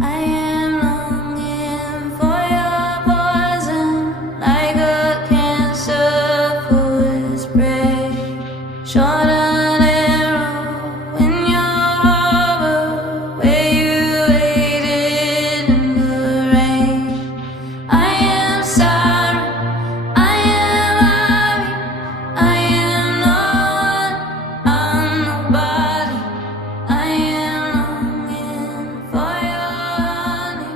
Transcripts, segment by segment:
I am longing for your poison, like a cancer for its prey. Short an arrow in your harbor, where you waited in the rain. I am sorry, I am happy, I am no one, I'm nobody. I am longing for your honey,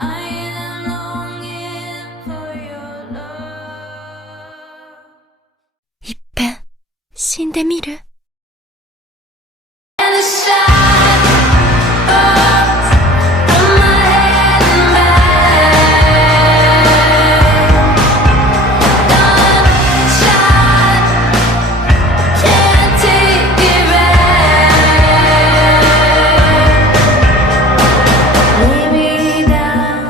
I am longing for your love. いっぺん死んでみる。 And the shine falls from my head and back. Gunshot, can't take it back. Lay me down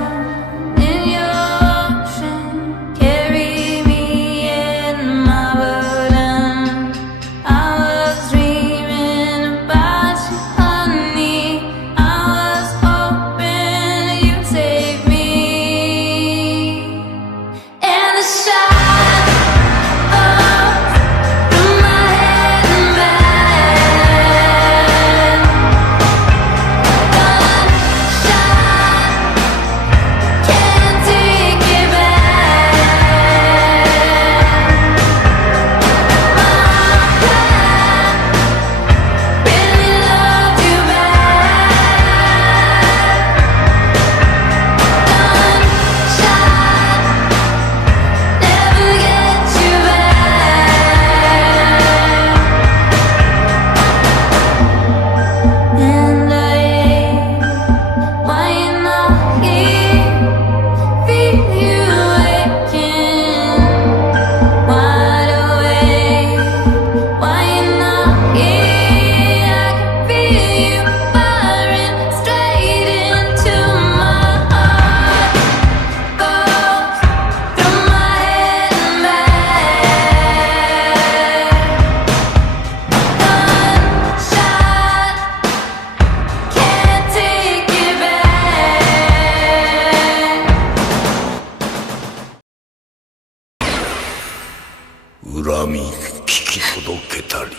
in your ocean, carry me in my burden. I was dreaming about you, honey. I was hoping you'd save me. And the shine falls from my head and back. Gunshot, can't take it back. My plan really loved you back. Gunshot, never get you back. And I hate why you're not here. Feel you aching, wide awake. Why you're not here? I can feel you firing straight into my heart. Goes through my head and back. Gunshot, can't take it back. 恨み聞き届けたり